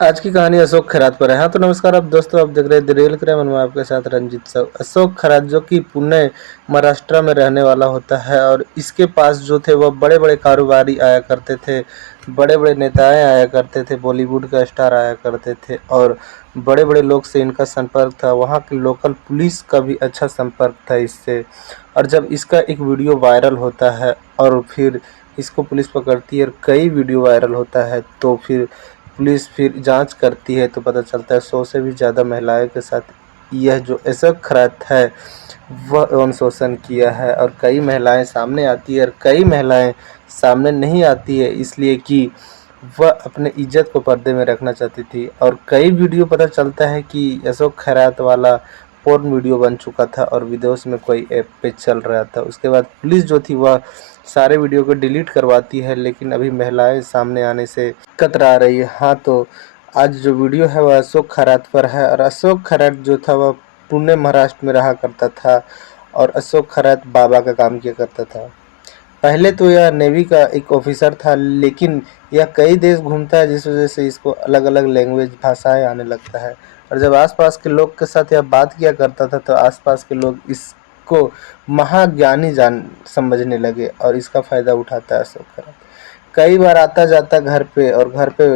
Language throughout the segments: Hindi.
आज की कहानी अशोक खैरात पर है। हाँ तो नमस्कार आप दोस्तों, आप देख रहे हैं द रियल क्राइम, मैं आपके साथ रंजीत साहब। अशोक खैरात जो कि पुणे महाराष्ट्र में रहने वाला होता है और इसके पास जो थे वह बड़े बड़े कारोबारी आया करते थे, बड़े बड़े नेताएं आया करते थे, बॉलीवुड का स्टार आया करते थे और बड़े बड़े लोग से इनका संपर्क था। वहाँ की लोकल पुलिस का भी अच्छा संपर्क था इससे। और जब इसका एक वीडियो वायरल होता है और फिर इसको पुलिस पकड़ती है और कई वीडियो वायरल होता है, तो फिर पुलिस फिर जांच करती है तो पता चलता है 100 से भी ज़्यादा महिलाओं के साथ यह जो अशोक खैरात है वह यौन शोषण किया है। और कई महिलाएं सामने आती है और कई महिलाएं सामने नहीं आती है, इसलिए कि वह अपने इज्जत को पर्दे में रखना चाहती थी। और कई वीडियो पता चलता है कि अशोक खैरात वाला पोर्न वीडियो बन चुका था और विदेश में कोई ऐप पे चल रहा था। उसके बाद पुलिस जो थी वह सारे वीडियो को डिलीट करवाती है, लेकिन अभी महिलाएं सामने आने से कतरा रही है। हाँ तो आज जो वीडियो है वह अशोक खैरात पर है और अशोक खैरात जो था वह पुणे महाराष्ट्र में रहा करता था और अशोक खैरात बाबा का काम किया करता था। पहले तो यह नेवी का एक ऑफिसर था, लेकिन यह कई देश घूमता है जिस वजह से इसको अलग अलग लैंग्वेज भाषाएं आने लगता है। और जब आसपास के लोग के साथ यह बात किया करता था तो आसपास के लोग इसको महाज्ञानी जान समझने लगे और इसका फायदा उठाता है अशोक खैरात। कई बार आता जाता घर पे और घर पे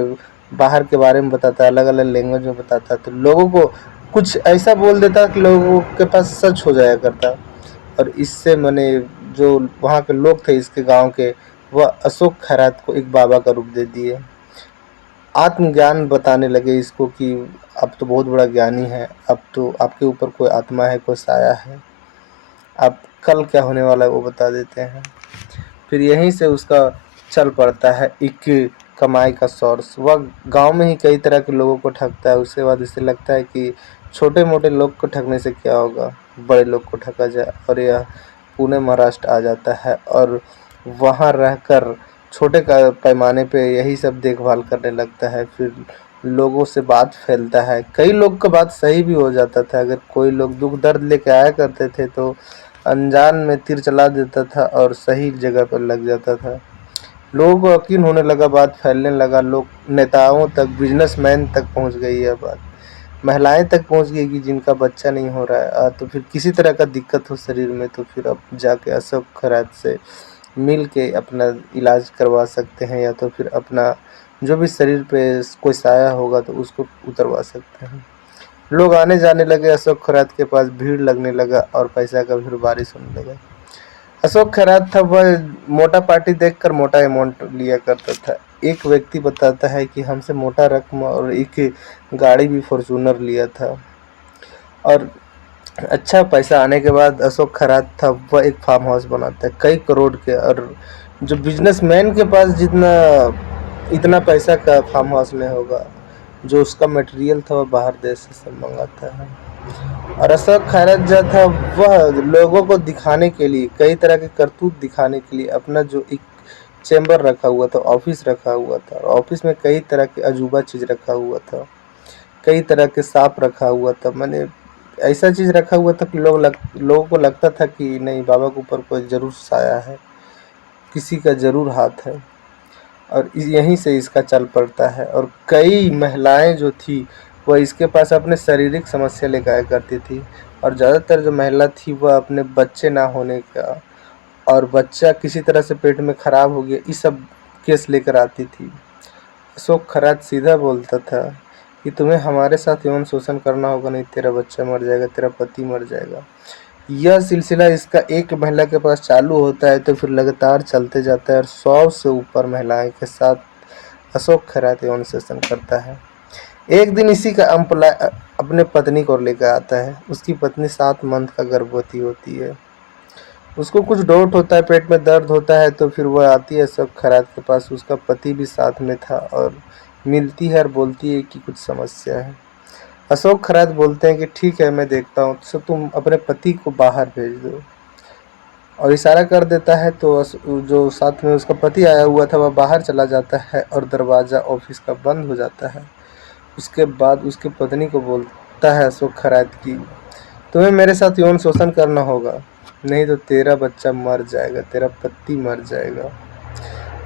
बाहर के बारे में बताता, अलग अलग लैंग्वेज में बताता, तो लोगों को कुछ ऐसा बोल देता कि लोगों के पास सच हो जाया करता। और इससे मैंने जो वहाँ के लोग थे इसके गांव के, वह अशोक खैरात को एक बाबा का रूप दे दिए। आत्मज्ञान बताने लगे इसको कि अब तो बहुत बड़ा ज्ञानी है, अब तो आपके ऊपर कोई आत्मा है, कोई साया है, आप कल क्या होने वाला है वो बता देते हैं। फिर यहीं से उसका चल पड़ता है एक कमाई का सोर्स। वह गांव में ही कई तरह के लोगों को ठगता है। उसके बाद इसे लगता है कि छोटे मोटे लोग को ठगने से क्या होगा, बड़े लोग को ठगा जाए, और यह पुणे महाराष्ट्र आ जाता है और वहाँ रहकर छोटे पैमाने पे यही सब देखभाल करने लगता है। फिर लोगों से बात फैलता है, कई लोग का बात सही भी हो जाता था। अगर कोई लोग दुख दर्द लेके आया करते थे तो अनजान में तीर चला देता था और सही जगह पर लग जाता था। लोगों को यकीन होने लगा, बात फैलने लगा, लोग नेताओं तक, बिजनेसमैन तक पहुंच गई है बात, महिलाएं तक पहुंच गई कि जिनका बच्चा नहीं हो रहा है तो फिर किसी तरह का दिक्कत हो शरीर में तो फिर अब जाके अशोक खैरात से मिल के अपना इलाज करवा सकते हैं, या तो फिर अपना जो भी शरीर पे कोई साया होगा तो उसको उतरवा सकते हैं। लोग आने जाने लगे अशोक खैरात के पास, भीड़ लगने लगा और पैसा का फिर बारिश होने लगा। अशोक खैरात था वह मोटा पार्टी देखकर मोटा अमाउंट लिया करता था। एक व्यक्ति बताता है कि हमसे मोटा रकम और एक गाड़ी भी फॉर्चूनर लिया था। और अच्छा पैसा आने के बाद अशोक खैरात था वह एक फार्म हाउस बनाता है कई करोड़ के। और जो बिजनेसमैन के पास जितना इतना पैसा का फार्म हाउस नहीं होगा, जो उसका मटेरियल था वह बाहर देश से सब मंगाता है। और अशोक खैरात जो था वह लोगों को दिखाने के लिए, कई तरह के करतूत दिखाने के लिए अपना जो एक चेम्बर रखा हुआ था, ऑफिस रखा हुआ था, ऑफिस में कई तरह के अजूबा चीज़ रखा हुआ था, कई तरह के सांप रखा हुआ था। मैंने ऐसा चीज़ रखा हुआ था कि लोगों को लगता था कि नहीं, बाबा के ऊपर कोई ज़रूर साया है, किसी का ज़रूर हाथ है। और यहीं से इसका चल पड़ता है। और कई महिलाएं जो थी वह इसके पास अपने शारीरिक समस्या लेकर आया करती थी, और ज़्यादातर जो महिला थी वह अपने बच्चे ना होने का और बच्चा किसी तरह से पेट में खराब हो गया, ये सब केस लेकर आती थी। अशोक खैरात सीधा बोलता था कि तुम्हें हमारे साथ यौन शोषण करना होगा, नहीं तेरा बच्चा मर जाएगा, तेरा पति मर जाएगा। यह सिलसिला इसका एक महिला के पास चालू होता है तो फिर लगातार चलते जाता है और 100 से ऊपर महिलाएं के साथ अशोक खैरात यौन शोषण करता है। एक दिन इसी का एम्प्लॉय अपने पत्नी को लेकर आता है। उसकी पत्नी 7 मंथ का गर्भवती होती है। उसको कुछ डाउट होता है, पेट में दर्द होता है, तो फिर वह आती है अशोक खैरात के पास। उसका पति भी साथ में था और मिलती है और बोलती है कि कुछ समस्या है। अशोक खैरात बोलते हैं कि ठीक है मैं देखता हूँ, तो तुम अपने पति को बाहर भेज दो, और इशारा कर देता है। तो जो साथ में उसका पति आया हुआ था वह बाहर चला जाता है और दरवाज़ा ऑफिस का बंद हो जाता है। उसके बाद उसकी पत्नी को बोलता है अशोक खैरात की, तुम्हें मेरे साथ यौन शोषण करना होगा, नहीं तो तेरा बच्चा मर जाएगा, तेरा पति मर जाएगा।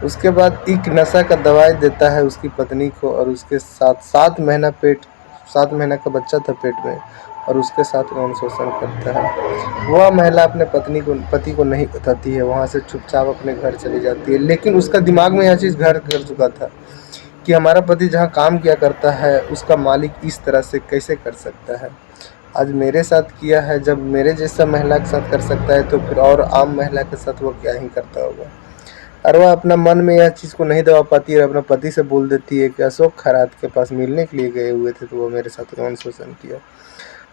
उसके बाद एक नशा का दवाई देता है उसकी पत्नी को, और उसके साथ 7 महीना का बच्चा था पेट में, और उसके साथ यौन शोषण करता है। वह महिला अपने पति को नहीं बताती है, वहाँ से चुपचाप अपने घर चली जाती है। लेकिन उसका दिमाग में यह चीज़ घर कर चुका था कि हमारा पति जहाँ काम किया करता है उसका मालिक इस तरह से कैसे कर सकता है। आज मेरे साथ किया है, जब मेरे जैसा महिला के साथ कर सकता है तो फिर और आम महिला के साथ वो क्या ही करता होगा। और वह अपना मन में यह चीज़ को नहीं दबा पाती है और अपने पति से बोल देती है कि अशोक खैरात के पास मिलने के लिए गए हुए थे तो वो मेरे साथ यौन शोषण किया।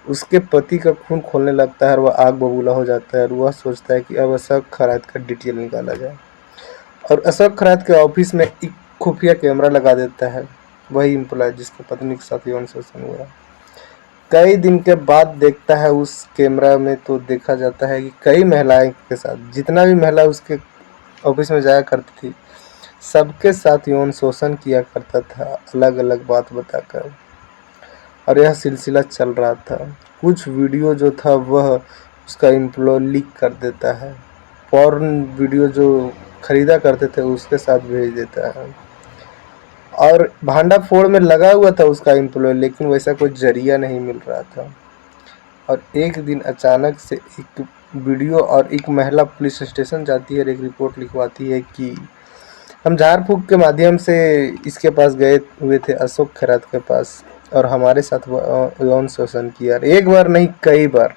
उसके पति का खून खोलने लगता है और वह आग बबूला हो जाता है, और वह सोचता है कि अब अशोक खैरात का डिटेल निकाला जाए, और अशोक खैरात के ऑफिस में एक खुफिया कैमरा लगा देता है, वही एम्प्लॉय जिसके पत्नी के साथ यौन शोषण हुआ। कई दिन के बाद देखता है उस कैमरा में, तो देखा जाता है कि कई महिलाएं के साथ, जितना भी महिला उसके ऑफिस में जाया करती थी, सबके साथ यौन शोषण किया करता था, अलग अलग बात बताकर। और यह सिलसिला चल रहा था। कुछ वीडियो जो था वह उसका एम्प्लॉय लीक कर देता है, पॉर्न वीडियो जो खरीदा करते थे उसके साथ भेज देता है, और भांडाफोड़ में लगा हुआ था उसका एम्प्लॉय, लेकिन वैसा कोई जरिया नहीं मिल रहा था। और एक दिन अचानक से एक वीडियो, और एक महिला पुलिस स्टेशन जाती है और एक रिपोर्ट लिखवाती है कि हम झाड़ फूक के माध्यम से इसके पास गए हुए थे, अशोक खैरात के पास, और हमारे साथ यौन शोषण किया। एक बार नहीं, कई बार,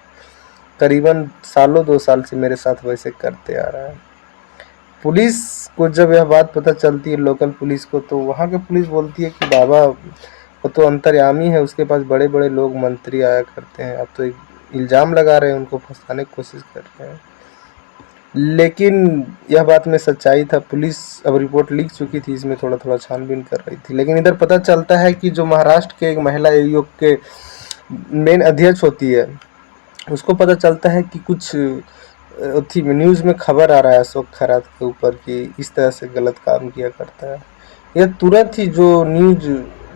करीबन सालों 2 साल से मेरे साथ वैसे करते आ रहा है। पुलिस को जब यह बात पता चलती है, लोकल पुलिस को, तो वहाँ के पुलिस बोलती है कि बाबा वो तो अंतर्यामी है, उसके पास बड़े बड़े लोग मंत्री आया करते हैं, आप तो एक इल्ज़ाम लगा रहे हैं, उनको फंसाने की कोशिश कर रहे हैं। लेकिन यह बात में सच्चाई था, पुलिस अब रिपोर्ट लिख चुकी थी, इसमें थोड़ा थोड़ा छानबीन कर रही थी। लेकिन इधर पता चलता है कि जो महाराष्ट्र के एक महिला आयोग के मेन अध्यक्ष होती है, उसको पता चलता है कि कुछ थी न्यूज़ में खबर आ रहा है अशोक खैरात के ऊपर कि इस तरह से गलत काम किया करता है। यह तुरंत ही जो न्यूज़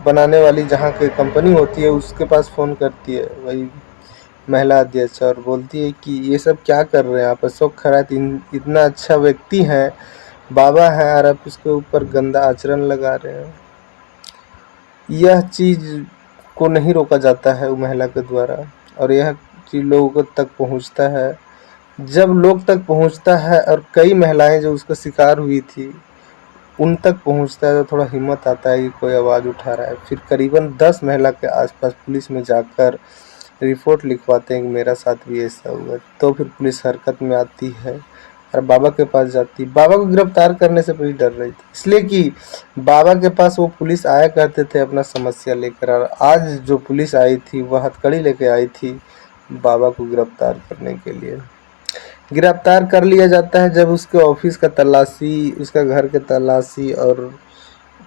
बनाने वाली जहाँ की कंपनी होती है उसके पास फ़ोन करती है वही महिला अध्यक्ष, और बोलती है कि ये सब क्या कर रहे हैं आप, अशोक खैरात इतना अच्छा व्यक्ति हैं, बाबा हैं, और आप उसके ऊपर गंदा आचरण लगा रहे हैं। यह चीज़ को नहीं रोका जाता है वो महिला के द्वारा, और यह चीज़ लोगों तक पहुंचता है। जब लोग तक पहुंचता है और कई महिलाएं जो उसका शिकार हुई थी उन तक पहुंचता है, तो थोड़ा हिम्मत आता है कि कोई आवाज़ उठा रहा है। फिर करीबन 10 महिला के आसपास पुलिस में जाकर रिपोर्ट लिखवाते हैं कि मेरा साथ भी ऐसा हुआ। तो फिर पुलिस हरकत में आती है और बाबा के पास जाती है। बाबा को गिरफ्तार करने से पुलिस डर रही थी, इसलिए कि बाबा के पास वो पुलिस आया करते थे अपना समस्या लेकर, और आज जो पुलिस आई थी वह हथकड़ी लेके आई थी बाबा को गिरफ्तार करने के लिए। गिरफ्तार कर लिया जाता है जब उसके ऑफिस का तलाशी, उसका घर के तलाशी और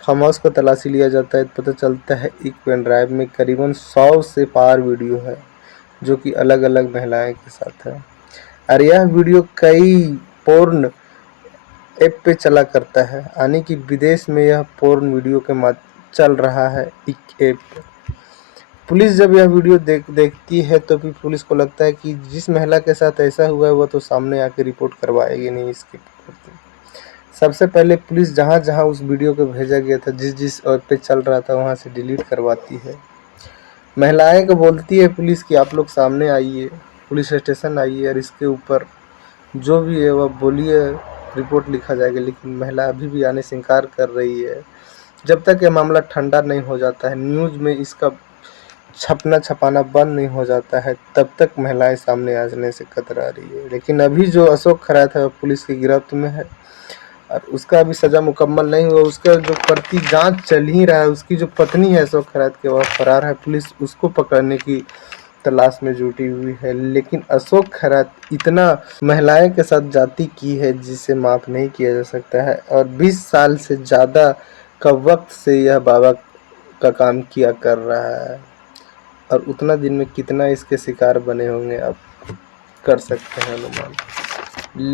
फार्म हाउस का तलाशी लिया जाता है, तो पता चलता है एक पेन ड्राइव में करीबन 100 से पार वीडियो है जो कि अलग अलग महिलाएं के साथ है, और यह वीडियो कई पोर्न ऐप पे चला करता है, यानी कि विदेश में यह पोर्न वीडियो के चल रहा है एक ऐप। पुलिस जब यह वीडियो देखती है तो फिर पुलिस को लगता है कि जिस महिला के साथ ऐसा हुआ है वो तो सामने आके रिपोर्ट करवाएगी नहीं इसके प्रति। सबसे पहले पुलिस जहाँ जहाँ उस वीडियो को भेजा गया था, जिस जिस ऐप पे चल रहा था, वहाँ से डिलीट करवाती है। महिलाएं को बोलती है पुलिस कि आप लोग सामने आइए, पुलिस स्टेशन आइए, और इसके ऊपर जो भी है वह बोलिए, रिपोर्ट लिखा जाएगा। लेकिन महिला अभी भी आने से इनकार कर रही है। जब तक ये मामला ठंडा नहीं हो जाता है, न्यूज़ में इसका छपना छपाना बंद नहीं हो जाता है, तब तक महिलाएं सामने आने से कतरा रही है। लेकिन अभी जो अशोक खैरात है वह पुलिस की गिरफ्त में है और उसका अभी सज़ा मुकम्मल नहीं हुआ। उसका जो प्रति जांच चल ही रहा है। उसकी जो पत्नी है अशोक खैरात के, वह फरार है। पुलिस उसको पकड़ने की तलाश में जुटी हुई है। लेकिन अशोक खैरात इतना महिलाएं के साथ जाति की है जिसे माफ़ नहीं किया जा सकता है, और 20 साल से ज़्यादा का वक्त से यह बाबा का काम किया कर रहा है, और उतना दिन में कितना इसके शिकार बने होंगे आप कर सकते हैं अनुमान।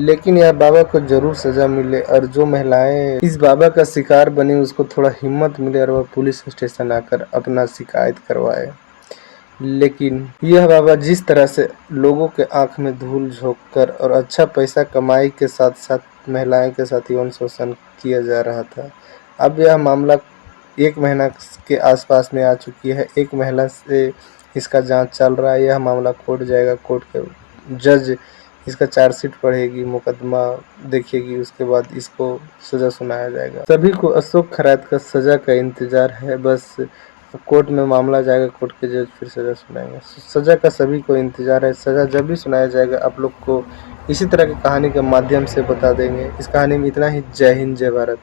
लेकिन यह बाबा को ज़रूर सज़ा मिले, और जो महिलाएं इस बाबा का शिकार बनी उसको थोड़ा हिम्मत मिले और वह पुलिस स्टेशन आकर अपना शिकायत करवाए। लेकिन यह बाबा जिस तरह से लोगों के आंख में धूल झोंक कर और अच्छा पैसा कमाई के साथ साथ महिलाएं के साथ यौन शोषण किया जा रहा था। अब यह मामला 1 महीना के आसपास में आ चुकी है। एक महिला से इसका जांच चल रहा है। यह मामला कोर्ट जाएगा, कोर्ट के जज इसका चार्जशीट पढ़ेगी, मुकदमा देखेगी, उसके बाद इसको सज़ा सुनाया जाएगा। सभी को अशोक खरात का सज़ा का इंतज़ार है। बस कोर्ट में मामला जाएगा, कोर्ट के जज फिर सज़ा सुनाएंगे। सज़ा का सभी को इंतज़ार है। सज़ा जब भी सुनाया जाएगा आप लोग को इसी तरह की कहानी के माध्यम से बता देंगे। इस कहानी में इतना ही। जय हिंद, जय भारत।